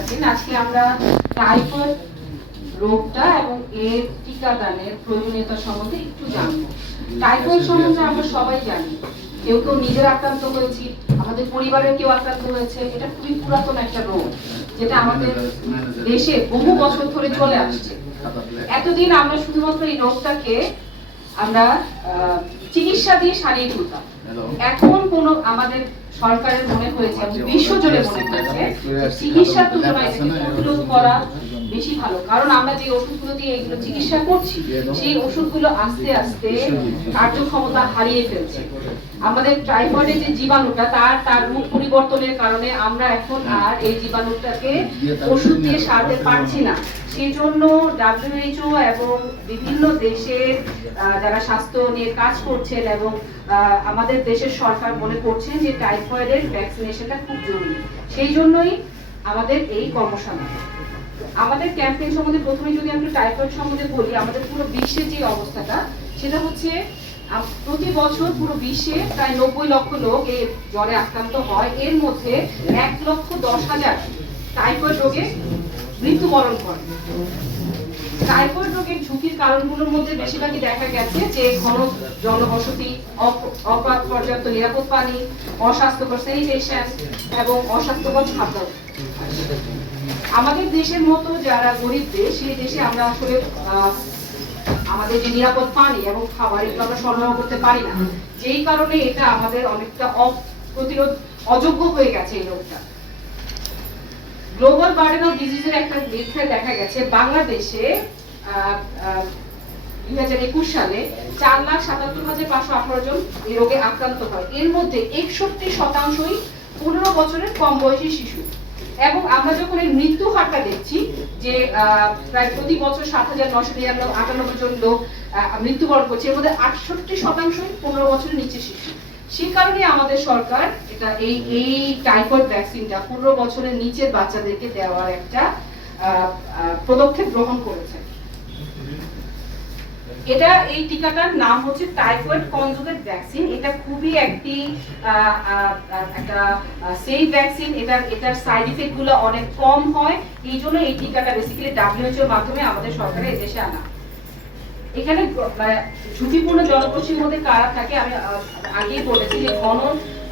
আছেন আজকে আমরা টাইফয়েড রোগটা এবং এর টিকাদানের প্রয়োজনীয়তা সম্বন্ধে একটু জানব। টাইফয়েড সম্বন্ধে আমরা সবাই জানি। কেউ কেউ নিজের আক্রান্ত হয়েছি, আমাদের পরিবারের কেউ আক্রান্ত হয়েছে, এটা খুবই পুরাতন একটা রোগ, যেটা আমাদের দেশে বহু বছর ধরে চলে আসছে। এতদিন আমরা শুধুমাত্র এই রোগটাকে আমরা চিকিৎসা দিয়ে সারিয়ে তুলতাম। এখন কোন আমাদের সরকারের মনে হয়েছে বিশ্বজুড়ে মনে হয়েছে চিকিৎসা তুলনায় প্রতিরোধ করা বেশি ভালো। কারণ আমরা যে ওষুধগুলো দিয়ে এগুলো চিকিৎসা করছি, সেই ওষুধগুলো আস্তে আস্তে কার্যক্ষমতা হারিয়ে ফেলছে। আমাদের টাইফয়েডের যে জীবাণুটা, তার তার রূপ পরিবর্তনের কারণে আমরা এখন আর এই জীবাণুটাকে ওষুধ দিয়ে সারতে পারছি না। সেই জন্য ডাব্লিউএইচও এবং বিভিন্ন দেশের যারা স্বাস্থ্য নিয়ে কাজ করছেন এবং আমাদের দেশের সরকার মনে করছেন যে টাইফয়েডের ভ্যাকসিনেশনটা খুব জরুরি। সেই জন্যই আমাদের এই কর্মশালা আমাদের ক্যাম্পেইন সম্বন্ধে প্রথমে যদি আমরা টাইফয়েড সম্বন্ধে বলি, আমাদের পুরো বিশ্বের যে অবস্থাটা, সেটা হচ্ছে প্রতি বছর পুরো বিশ্বে প্রায় নব্বই লক্ষ লোক এই জ্বরে আক্রান্ত হয়। এর মধ্যে এক লক্ষ দশ হাজার টাইফয়েড রোগে মৃত্যুবরণ করে। টাইফয়েড রোগের ঝুঁকির কারণগুলোর মধ্যে বেশিরভাগই দেখা গেছে যে ঘন জনবসতি, অপ- অপর্যাপ্ত নিরাপদ পানি, অস্বাস্থ্যকর স্যানিটেশন এবং অস্বাস্থ্যকর খাদ্য। আমাদের দেশের মতো যারা গরিব দেশ সেই দেশে আমরা আসলে আমাদের যে নিরাপদ পানি এবং খাবার এগুলো আমরা সরবরাহ করতে পারি না। যেই কারণে এটা আমাদের অনেকটা অপ্রতিরোধ অযোগ্য হয়ে গেছে এই রোগটা। গ্লোবাল বার্ডেন অফ ডিজিজের একটা মিথ্যা দেখা গেছে। বাংলাদেশে দুই হাজার একুশ সালে চার লাখ সাতাত্তর হাজার পাঁচশো আঠারো জন এই রোগে আক্রান্ত হয়। এর মধ্যে একষট্টি শতাংশই পনেরো বছরের কম বয়সী শিশু। এবং আমরা যখন এই মৃত্যু হারটা দেখছি, যে প্রায় প্রতি বছর সাত হাজার নশো নিরানব্বই আটানব্বই জন লোক মৃত্যুবরণ করছে, এর মধ্যে আটষট্টি শতাংশই পনেরো বছরের নিচে শিশু। সেই কারণে আমাদের সরকার এটা, এই এই টাইফয়েড ভ্যাকসিনটা পনেরো বছরের নিচের বাচ্চাদেরকে দেওয়ার একটা পদক্ষেপ গ্রহণ করেছে। এটা এই টিকাটার নাম হচ্ছে টাইফয়েড কনজুগেট ভ্যাকসিন। এটা খুবই একটি একটা সেই ভ্যাকসিন এটা এটার সাইড ইফেক্টগুলো অনেক কম হয়। এই জন্য এই টিকাটা বেসিক্যালি ডাব্লিউএইচওর মাধ্যমে আমাদের সরকারে এদেশে আনা। এখানে ঝুঁকিপূর্ণ জনগোষ্ঠীর মধ্যে কারা থাকে? আমি আগেই বলেছি যে ঘন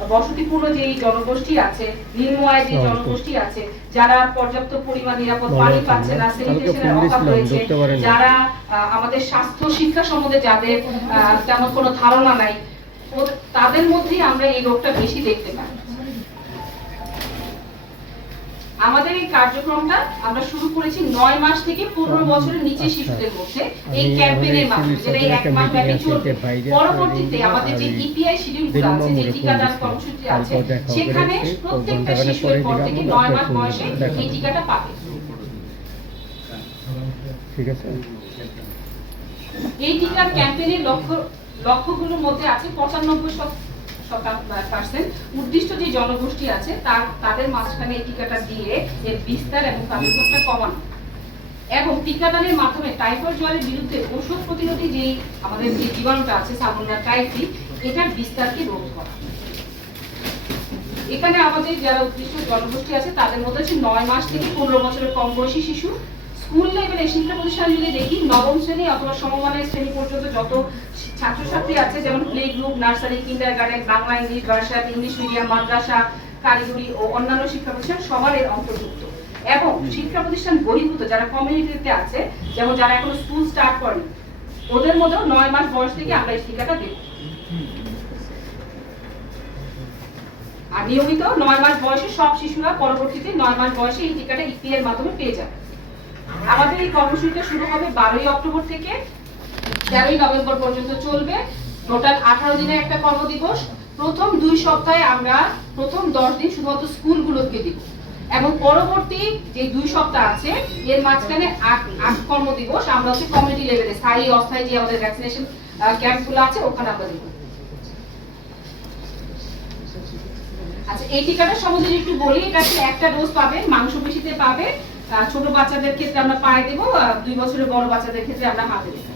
বসতিপূর্ণ যে জনগোষ্ঠী আছে নিম্নয় যে জনগোষ্ঠী আছে যারা পর্যাপ্ত পরিমাণ নিরাপদ পানি পাচ্ছে না স্যানিটেশনের অভাব রয়েছে যারা আমাদের স্বাস্থ্য শিক্ষা সম্বন্ধে যাদের আহ, তেমন কোনো ধারণা নাই তাদের মধ্যেই আমরা এই রোগটা বেশি দেখতে পাই। আমাদের এই কার্যক্রমটা আমরা শুরু করেছি নয় মাস থেকে পনেরো বছরের নিচে শিশুদের মধ্যে এই ক্যাম্পেইনের মাধ্যমে যেটা এই এক মাস ব্যাপী চলবে। পরবর্তীতে আমাদের যে ইপিআই শিডিউলগুলো আছে যে টিকাদান কর্মসূচি আছে সেখানে প্রত্যেকটা শিশুর পর থেকে নয় মাস বয়সে এই টিকাটা পাবে। ঠিক আছে। এই টিকার ক্যাম্পেইনের লক্ষ্য লক্ষ্যগুলোর মধ্যে আছে পঁচানব্বই উদ্দিষ্ট যে জনগোষ্ঠী আছে, তার, তাদের মাঝখানে এই টিকাটা দিয়ে এর বিস্তার এবং কমানো। এবং টিকাদানের মাধ্যমে টাইফয়েড জ্বরের বিরুদ্ধে ওষুধ প্রতিরোধী যে আমাদের যে জীবাণুটা আছে টাইফি এটার বিস্তারকে রোধ করা। এখানে আমাদের যারা উদ্দিষ্ট জনগোষ্ঠী আছে, তাদের মধ্যে নয় মাস থেকে পনেরো বছরের কম বয়সী শিশু স্কুল লেভেলে শিক্ষা প্রতিষ্ঠান যদি দেখি নবম শ্রেণি অথবা সমমানের শ্রেণি পর্যন্ত যত ছাত্রছাত্রী আছে যেমন play group nursery kindergarten Bangla English ভাষা ইংলিশ মিডিয়াম মাদ্রাসা কারিগরি ও অন্যান্য শিক্ষা প্রতিষ্ঠান সবার এর অন্তর্ভুক্ত। এবং শিক্ষা প্রতিষ্ঠান বহির্ভূত যারা কমিউনিটিতে আছে যেমন যারা এখনও স্কুল স্টার্ট করেনি ওদের মধ্যেও নয় মাস বয়স থেকে আমরা এই টিকাটা দেব। আর নিয়মিত নয় মাস বয়সে সব শিশুরা পরবর্তীতে নয় মাস বয়সে এই টিকাটা ইপি এর মাধ্যমে পেয়ে যাবে। আমাদের এই কর্মসূচিটা শুরু হবে বারোই অক্টোবর থেকে। তেরোই নভেম্বর পর্যন্ত চলবে। টোটাল আঠারো দিনের একটা কর্মদিবস। প্রথম দুই সপ্তাহে আমরা প্রথম দশ দিন শুধুমাত্র স্কুলগুলোকে দিব। এবং পরবর্তী যে দুই সপ্তাহ আছে এর মাঝখানে আট কর্মদিবস আমরা হচ্ছে কমিউনিটি লেভেলে স্থায়ী অস্থায়ী যে আমাদের ভ্যাকসিনেশন ক্যাম্পগুলো আছে ওখানে আমরা দিব। আচ্ছা এই টিকাটা সম্বন্ধে একটু বলি এটা একটা ডোজ পাবে মাংসপেশিতে পাবে আহ, ছোট বাচ্চাদের ক্ষেত্রে আমরা পায়ে দেবো, আর দুই বছরের বড় বাচ্চাদের ক্ষেত্রে আমরা হাতে দেবো।